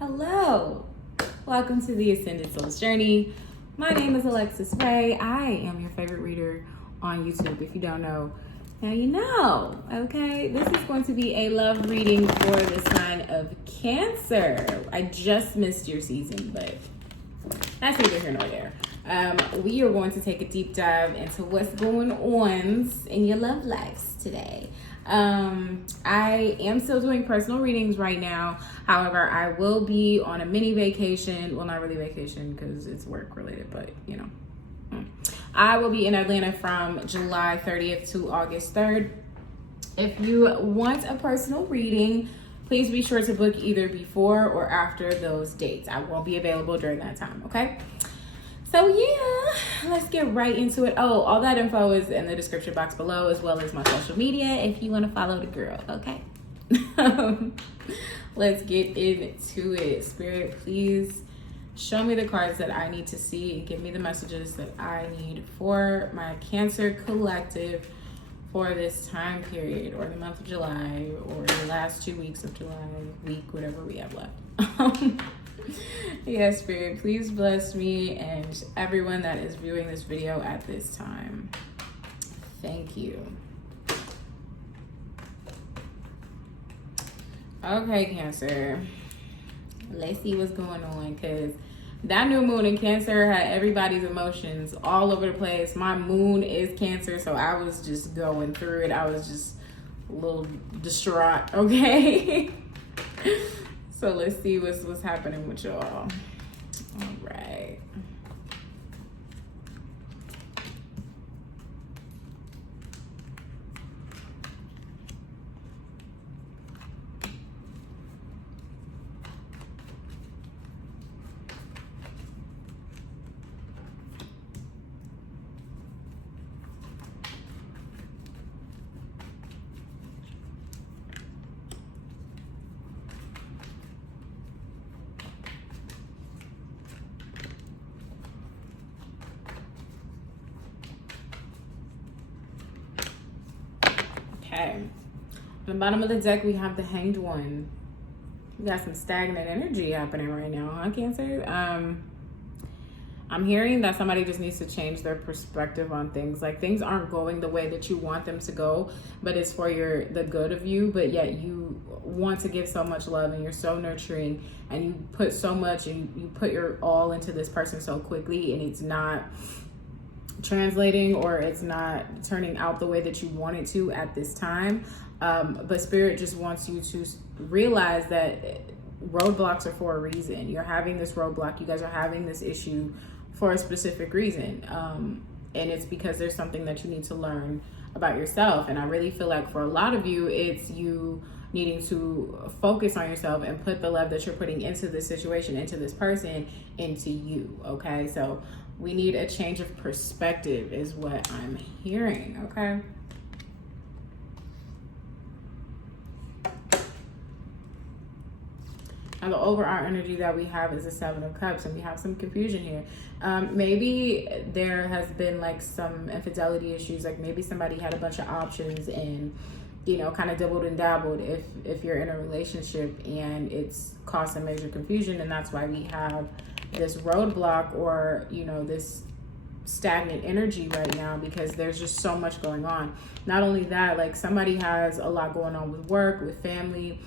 Hello, welcome to the Ascended Souls Journey. My name is Alexis Ray. I am your favorite reader on YouTube. If you don't know, now you know, okay? This is going to be a love reading for the sign of Cancer. I just missed your season, but that's neither here nor there. We are going to take a deep dive into what's going on in your love lives today. I am still doing personal readings right now. However, I will be on a mini vacation. Well, not really vacation because it's work related, but you know. I will be in Atlanta from July 30th to August 3rd. If you want a personal reading, please be sure to book either before or after those dates. I won't be available during that time, okay? So yeah, let's get right into it. Oh, all that info is in the description box below, as well as my social media if you want to follow the girl, okay? Let's get into it. Spirit, please show me the cards that I need to see and give me the messages that I need for my Cancer collective for this time period, or the month of July, or the last 2 weeks of July, week, whatever we have left. Yes, Spirit, please bless me and everyone that is viewing this video at this time. Thank you. Okay, Cancer. Let's see what's going on, because that new moon in Cancer had everybody's emotions all over the place. My moon is Cancer, so I was just going through it. I was just a little distraught, okay? So let's see what's happening with y'all. All right. Okay, on the bottom of the deck, we have the Hanged One. We got some stagnant energy happening right now, huh, Cancer? I'm hearing that somebody just needs to change their perspective on things. Like, things aren't going the way that you want them to go, but it's for the good of you, but yet you want to give so much love and you're so nurturing and you put so much and you put your all into this person so quickly, and it's not translating, or it's not turning out the way that you want it to at this time. But Spirit just wants you to realize that roadblocks are for a reason. You're having this roadblock, you guys are having this issue for a specific reason, and it's because there's something that you need to learn about yourself. And I really feel like for a lot of you, it's you needing to focus on yourself and put the love that you're putting into this situation, into this person, into you, okay? So we need a change of perspective is what I'm hearing, okay? And the overall energy that we have is the Seven of Cups, and we have some confusion here. Maybe there has been like some infidelity issues, like maybe somebody had a bunch of options and, you know, kind of dabbled and dabbled if you're in a relationship, and it's caused some major confusion, and that's why we have this roadblock, or, you know, this stagnant energy right now, because there's just so much going on. Not only that, like somebody has a lot going on with work, with family,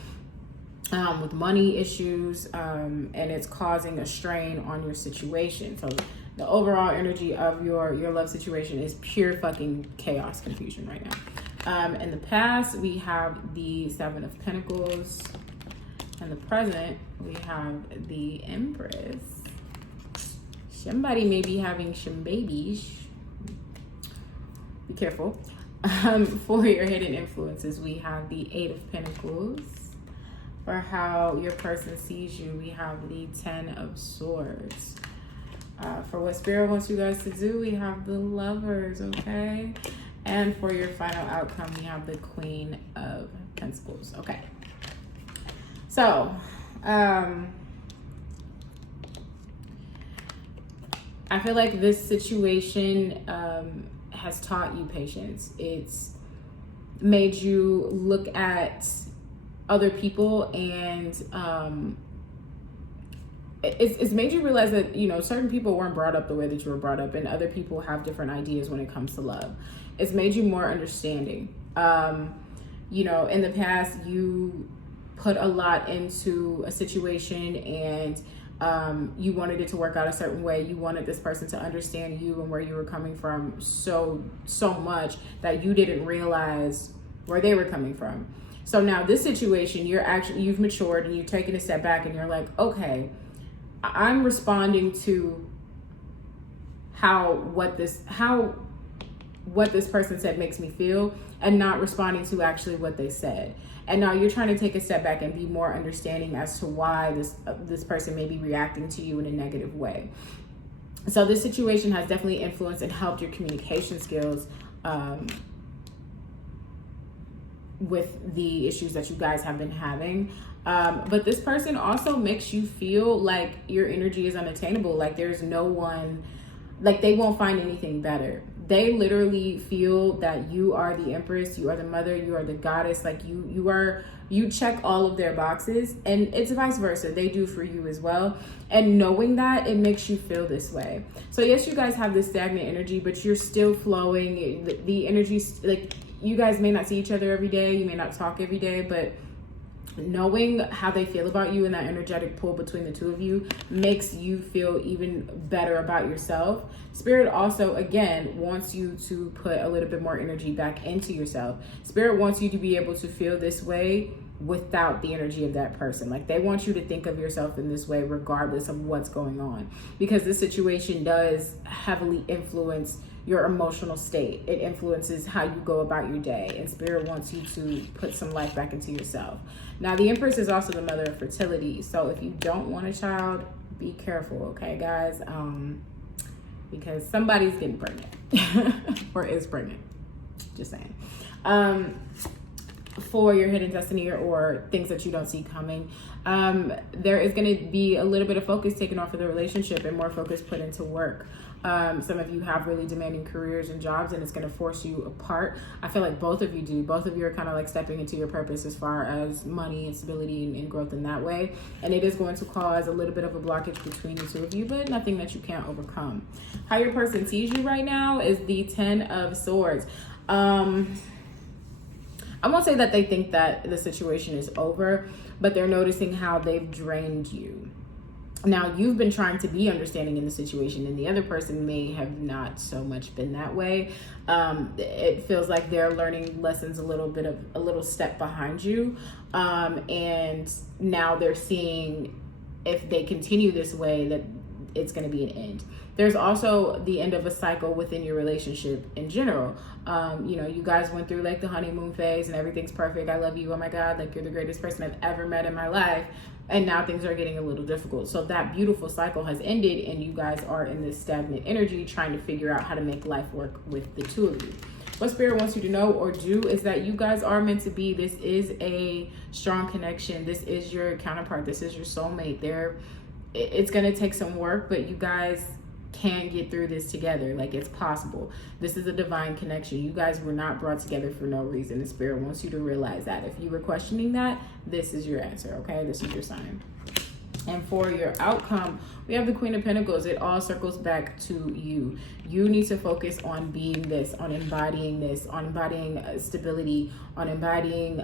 with money issues, and it's causing a strain on your situation. So the overall energy of your love situation is pure fucking chaos, confusion right now. In the past, we have the Seven of Pentacles. In the present, we have the Empress. Somebody may be having some babies. Be careful. For your hidden influences, we have the Eight of Pentacles. For how your person sees you, we have the Ten of Swords. For what Spirit wants you guys to do, we have the Lovers, okay? And for your final outcome, we have the Queen of Pentacles, okay? So, I feel like this situation has taught you patience. It's made you look at other people and it's made you realize that, you know, certain people weren't brought up the way that you were brought up, and other people have different ideas when it comes to love. It's made you more understanding. You know, in the past, you put a lot into a situation, and you wanted it to work out a certain way. You wanted this person to understand you and where you were coming from so much that you didn't realize where they were coming from. So now this situation, you've matured and you've taken a step back, and you're like, okay, I'm responding to what this person said makes me feel, and not responding to actually what they said. And now you're trying to take a step back and be more understanding as to why this person may be reacting to you in a negative way. So this situation has definitely influenced and helped your communication skills with the issues that you guys have been having. But this person also makes you feel like your energy is unattainable. Like there's no one, like they won't find anything better. They literally feel that you are the empress, you are the mother, you are the goddess. Like you check all of their boxes, and it's vice versa. They do for you as well. And knowing that, it makes you feel this way. So yes, you guys have this stagnant energy, but you're still flowing. The energy, like you guys may not see each other every day, you may not talk every day, but knowing how they feel about you and that energetic pull between the two of you makes you feel even better about yourself. Spirit also, again, wants you to put a little bit more energy back into yourself. Spirit wants you to be able to feel this way without the energy of that person. Like they want you to think of yourself in this way regardless of what's going on, because this situation does heavily influence your emotional state. It influences how you go about your day, and Spirit wants you to put some life back into yourself. Now, the Empress is also the mother of fertility. So if you don't want a child, be careful, okay, guys? Because somebody's getting pregnant or is pregnant. Just saying. For your hidden destiny or things that you don't see coming, there is going to be a little bit of focus taken off of the relationship and more focus put into work. Some of you have really demanding careers and jobs, and it's going to force you apart. I feel like both of you do. Both of you are kind of like stepping into your purpose as far as money and stability and growth in that way. And it is going to cause a little bit of a blockage between the two of you, but nothing that you can't overcome. How your person sees you right now is the 10 of Swords. I won't say that they think that the situation is over, but they're noticing how they've drained you. Now, you've been trying to be understanding in the situation, and the other person may have not so much been that way. It feels like they're learning lessons a little step behind you. And now they're seeing if they continue this way that it's going to be an end. There's also the end of a cycle within your relationship in general. You guys went through like the honeymoon phase and everything's perfect. I love you. Oh my God, like you're the greatest person I've ever met in my life. And now things are getting a little difficult. So that beautiful cycle has ended, and you guys are in this stagnant energy trying to figure out how to make life work with the two of you. What Spirit wants you to know or do is that you guys are meant to be. This is a strong connection. This is your counterpart. This is your soulmate. It's going to take some work, but you guys can get through this together. Like, it's possible. This is a divine connection. You guys were not brought together for no reason. The Spirit wants you to realize that. If you were questioning that, this is your answer, okay? This is your sign. And for your outcome, we have the Queen of Pentacles. It all circles back to you. You need to focus on being this, on embodying this, on embodying stability, on embodying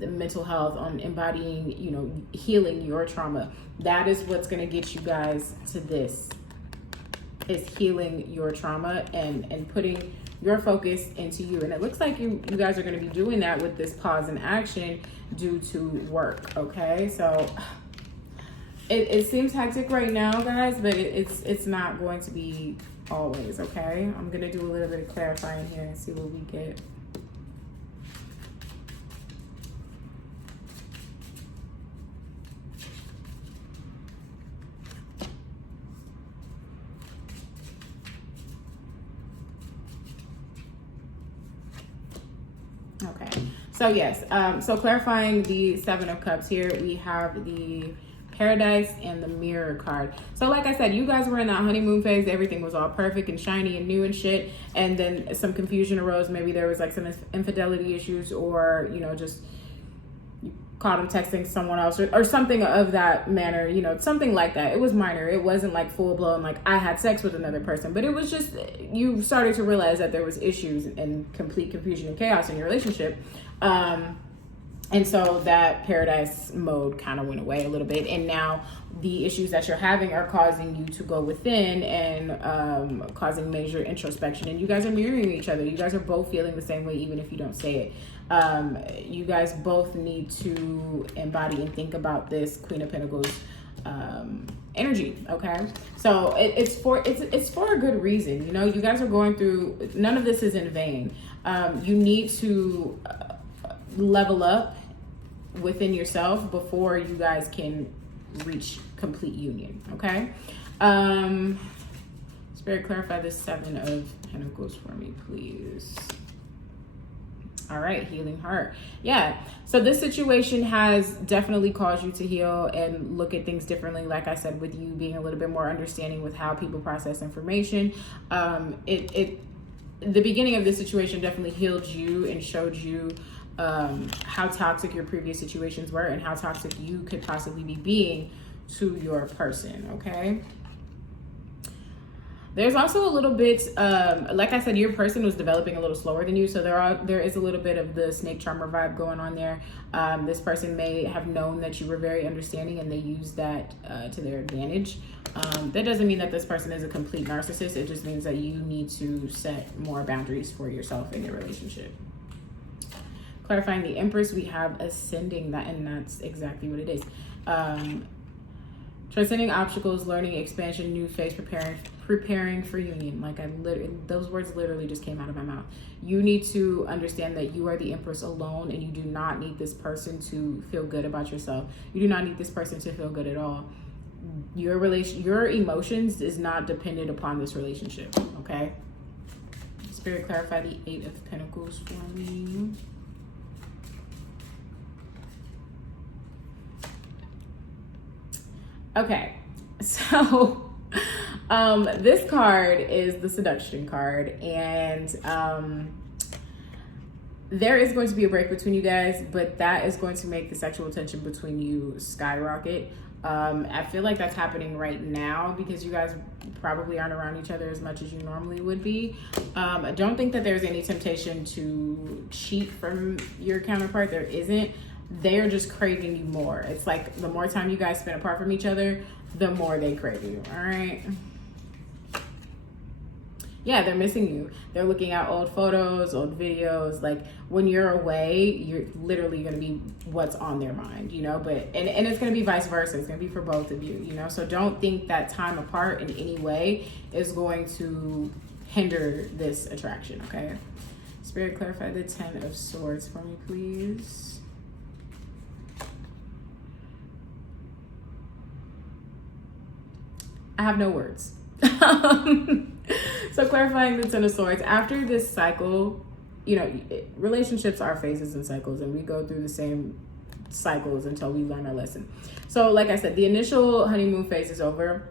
mental health, on embodying, healing your trauma. That is what's going to get you guys to this, is healing your trauma and putting your focus into you. And it looks like you guys are going to be doing that with this pause in action due to work, okay? So it seems hectic right now, guys, but it's not going to be always, okay? I'm going to do a little bit of clarifying here and see what we get. Okay, so yes, so clarifying the Seven of Cups here, we have the Paradise and the Mirror card. So like I said, you guys were in that honeymoon phase. Everything was all perfect and shiny and new and shit. And then some confusion arose. Maybe there was like some infidelity issues, or, just caught him texting someone else or something of that manner, you know, something like that. It was minor. It wasn't like full blown, like I had sex with another person, but it was just, you started to realize that there was issues and complete confusion and chaos in your relationship. And so that paradise mode kind of went away a little bit. And now the issues that you're having are causing you to go within and causing major introspection. And you guys are mirroring each other. You guys are both feeling the same way, even if you don't say it. You guys both need to embody and think about this Queen of Pentacles energy. Okay, so it's for a good reason. You know, you guys are going through, none of this is in vain. You need to level up within yourself before you guys can reach complete union. Okay, Spirit, clarify this 7 of Pentacles for me, please. All right, healing heart. Yeah, so this situation has definitely caused you to heal and look at things differently. Like I said, with you being a little bit more understanding with how people process information. The beginning of this situation definitely healed you and showed you how toxic your previous situations were and how toxic you could possibly be being to your person. Okay, there's also a little bit like I said, your person was developing a little slower than you, so there is a little bit of the snake charmer vibe going on there. This person may have known that you were very understanding and they used that to their advantage. That doesn't mean that this person is a complete narcissist. It just means that you need to set more boundaries for yourself in your relationship. Clarifying the Empress, we have ascending that, and that's exactly what it is. Transcending obstacles, learning, expansion, new phase, preparing for union. Like those words literally just came out of my mouth. You need to understand that you are the Empress alone, and you do not need this person to feel good about yourself. You do not need this person to feel good at all. Your emotions is not dependent upon this relationship. Okay. Spirit, clarify the 8 of Pentacles for me. Okay, so this card is the seduction card, and there is going to be a break between you guys, but that is going to make the sexual tension between you skyrocket. I feel like that's happening right now because you guys probably aren't around each other as much as you normally would be. I don't think that there's any temptation to cheat from your counterpart. There isn't. They're just craving you more. It's like the more time you guys spend apart from each other, the more they crave you. All right. Yeah, they're missing you. They're looking at old photos, old videos. Like when you're away, you're literally going to be what's on their mind, you know, but, and it's going to be vice versa. It's going to be for both of you, you know, so don't think that time apart in any way is going to hinder this attraction. Okay. Spirit, clarify the 10 of Swords for me, please. I have no words. So clarifying the 10 of Swords, after this cycle, you know, relationships are phases and cycles, and we go through the same cycles until we learn our lesson. So like I said, the initial honeymoon phase is over,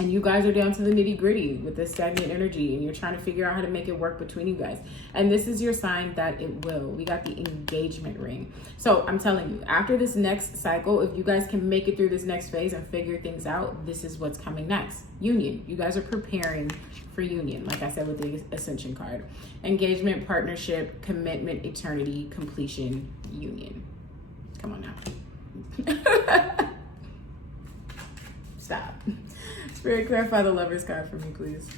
and you guys are down to the nitty gritty with this stagnant energy, and you're trying to figure out how to make it work between you guys. And this is your sign that it will. We got the engagement ring. So I'm telling you, after this next cycle, if you guys can make it through this next phase and figure things out, this is what's coming next. Union. You guys are preparing for union, like I said with the Ascension card. Engagement, partnership, commitment, eternity, completion, union. Come on now. Stop. Spirit, clarify the Lover's card for me, please.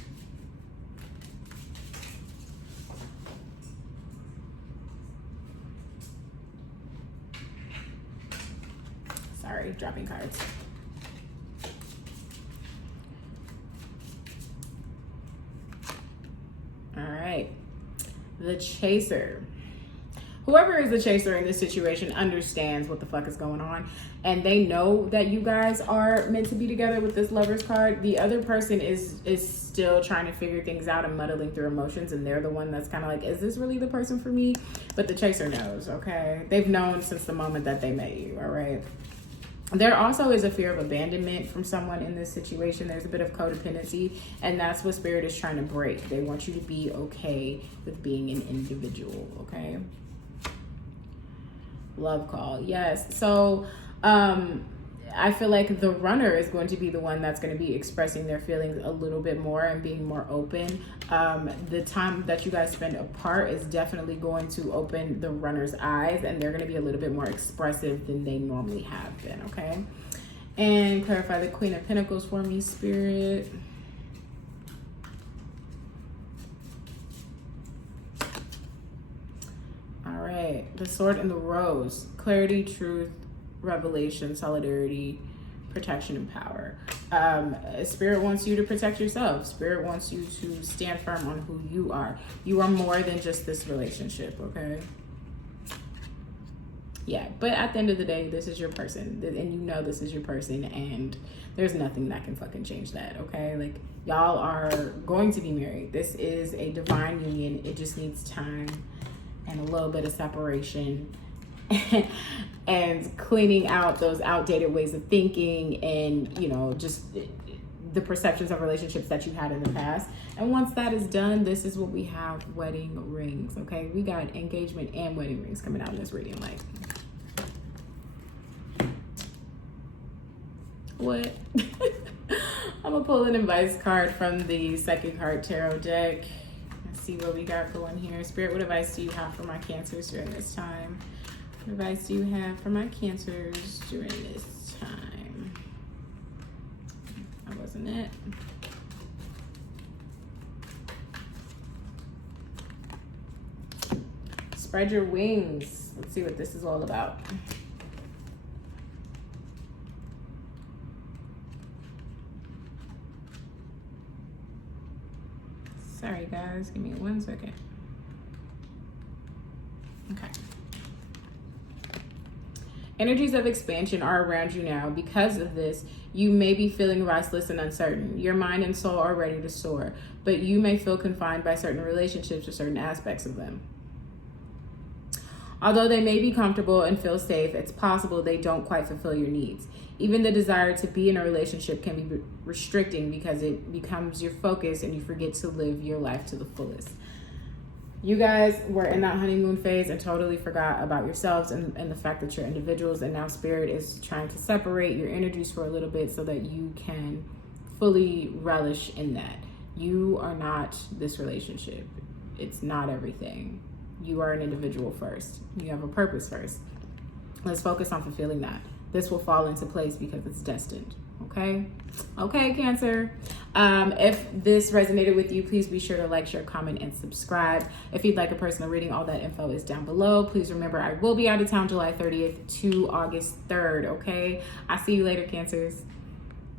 Sorry, dropping cards. All right. The Chaser. Whoever is the chaser in this situation understands what the fuck is going on, and they know that you guys are meant to be together with this Lover's card. The other person is still trying to figure things out and muddling through emotions, and they're the one that's kind of like, is this really the person for me? But the chaser knows, okay? They've known since the moment that they met you, all right? There also is a fear of abandonment from someone in this situation. There's a bit of codependency, and that's what Spirit is trying to break. They want you to be okay with being an individual, okay? Love call. Yes. So I feel like the runner is going to be the one that's going to be expressing their feelings a little bit more and being more open. The time that you guys spend apart is definitely going to open the runner's eyes, and they're going to be a little bit more expressive than they normally have been, okay? And clarify the Queen of Pentacles for me, Spirit. All right, the Sword and the Rose. Clarity, truth, revelation, solidarity, protection, and power. Spirit wants you to protect yourself. Spirit wants you to stand firm on who you are. You are more than just this relationship, okay? Yeah, but at the end of the day, this is your person, and you know this is your person, and there's nothing that can fucking change that, okay? Like, y'all are going to be married. This is a divine union. It just needs time and a little bit of separation and cleaning out those outdated ways of thinking and, you know, just the perceptions of relationships that you had in the past. And once that is done, this is what we have: wedding rings, okay? We got engagement and wedding rings coming out in this reading. Like, what? I'm gonna pull an advice card from the Second Card Tarot deck. Let's see what we got going here. Spirit, what advice do you have for my Cancers during this time? What advice do you have for my Cancers during this time? That wasn't it. Spread your wings. Let's see what this is all about. Sorry guys, give me 1 second. Okay. Energies of expansion are around you now. Because of this, you may be feeling restless and uncertain. Your mind and soul are ready to soar, but you may feel confined by certain relationships or certain aspects of them. Although they may be comfortable and feel safe, it's possible they don't quite fulfill your needs. Even the desire to be in a relationship can be restricting because it becomes your focus and you forget to live your life to the fullest. You guys were in that honeymoon phase and totally forgot about yourselves and the fact that you're individuals, and now Spirit is trying to separate your energies for a little bit so that you can fully relish in that. You are not this relationship. It's not everything. You are an individual first. You have a purpose first. Let's focus on fulfilling that. This will fall into place because it's destined. Okay? Okay, Cancer. If this resonated with you, please be sure to like, share, comment, and subscribe. If you'd like a personal reading, all that info is down below. Please remember, I will be out of town July 30th to August 3rd, okay? I'll see you later, Cancers.